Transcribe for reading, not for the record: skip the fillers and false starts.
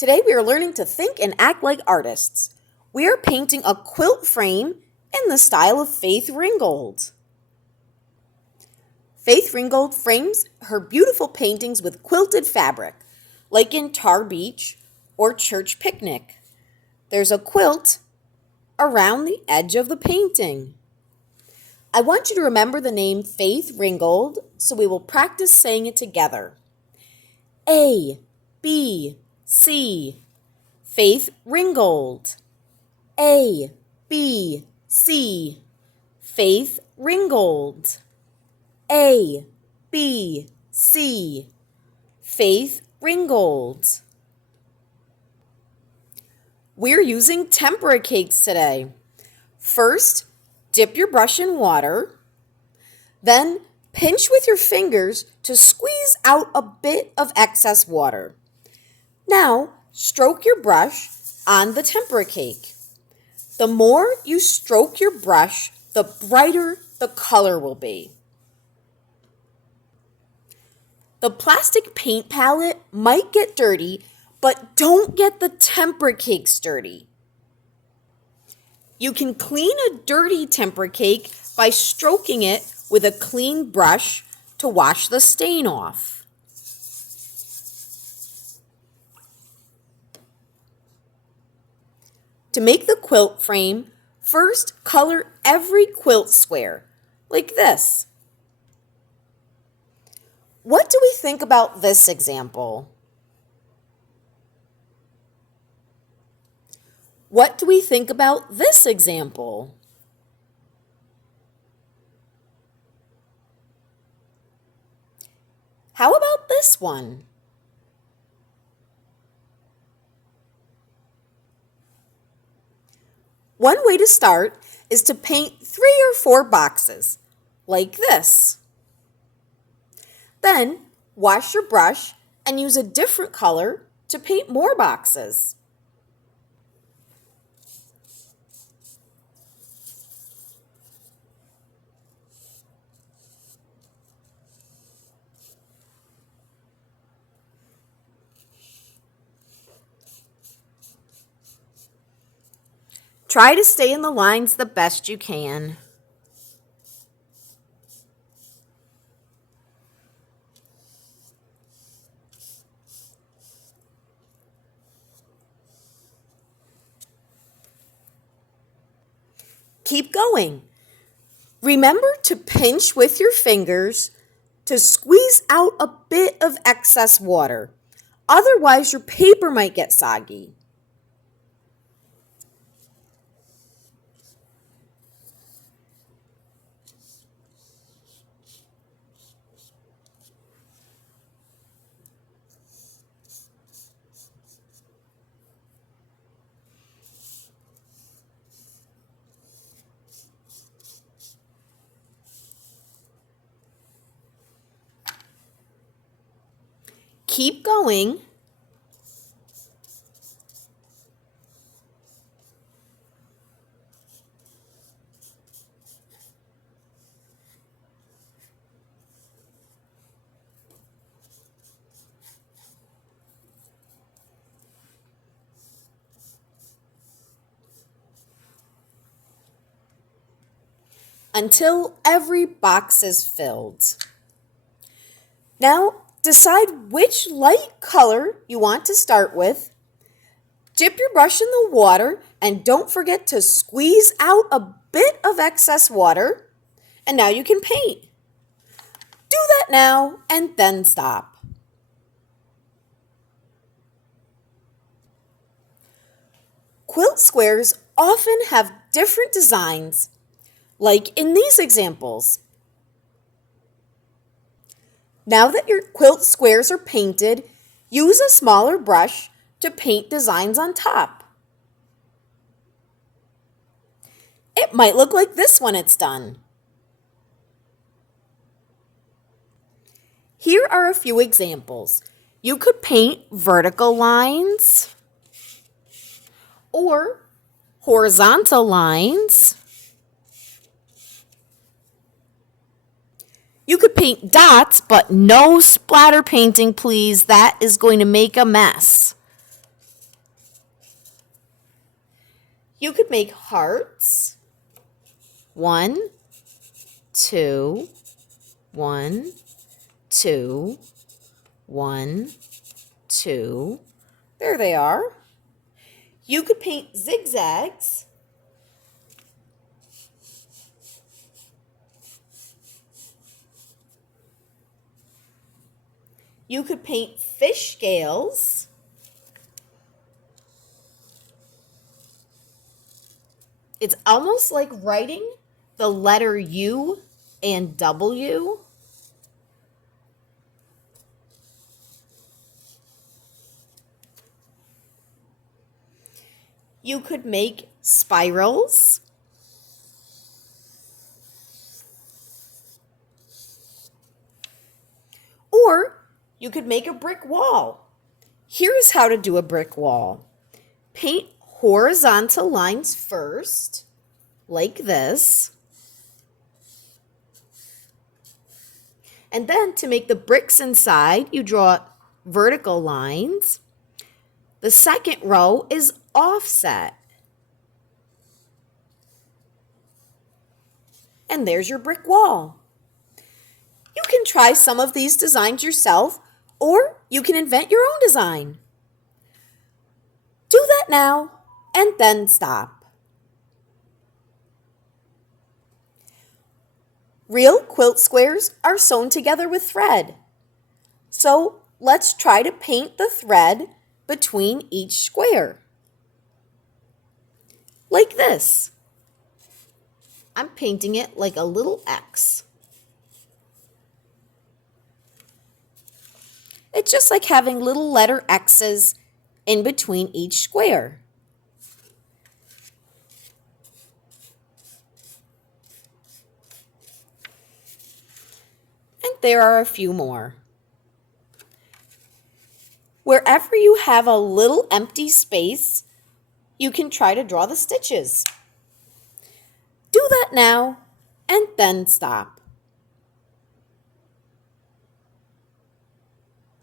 Today we are learning to think and act like artists. We are painting a quilt frame in the style of Faith Ringgold. Faith Ringgold frames her beautiful paintings with quilted fabric, like in Tar Beach or Church Picnic. There's a quilt around the edge of the painting. I want you to remember the name Faith Ringgold, so we will practice saying it together. A, B, C. Faith Ringgold. A, B, C. Faith Ringgold. A, B, C. Faith Ringgold. We're using tempera cakes today. First, dip your brush in water. Then, pinch with your fingers to squeeze out a bit of excess water. Now, stroke your brush on the tempera cake. The more you stroke your brush, the brighter the color will be. The plastic paint palette might get dirty, but don't get the tempera cakes dirty. You can clean a dirty tempera cake by stroking it with a clean brush to wash the stain off. To make the quilt frame, first color every quilt square, like this. What do we think about this example? What do we think about this example? How about this one? One way to start is to paint 3 or 4 boxes, like this. Then, wash your brush and use a different color to paint more boxes. Try to stay in the lines the best you can. Keep going. Remember to pinch with your fingers to squeeze out a bit of excess water. Otherwise, your paper might get soggy. Keep going. Until every box is filled. Now, decide which light color you want to start with. Dip your brush in the water and don't forget to squeeze out a bit of excess water. And now you can paint. Do that now and then stop. Quilt squares often have different designs, like in these examples. Now that your quilt squares are painted, use a smaller brush to paint designs on top. It might look like this when it's done. Here are a few examples. You could paint vertical lines or horizontal lines. You could paint dots, but no splatter painting, please. That is going to make a mess. You could make hearts. 1, 2, 1, 2, 1, 2. There they are. You could paint zigzags. You could paint fish scales. It's almost like writing the letter U and W. You could make spirals. Or you could make a brick wall. Here's how to do a brick wall. Paint horizontal lines first, like this. And then to make the bricks inside, you draw vertical lines. The second row is offset. And there's your brick wall. You can try some of these designs yourself, or you can invent your own design. Do that now, and then stop. Real quilt squares are sewn together with thread. So let's try to paint the thread between each square. Like this. I'm painting it like a little X. It's just like having little letter X's in between each square. And there are a few more. Wherever you have a little empty space, you can try to draw the stitches. Do that now, and then stop.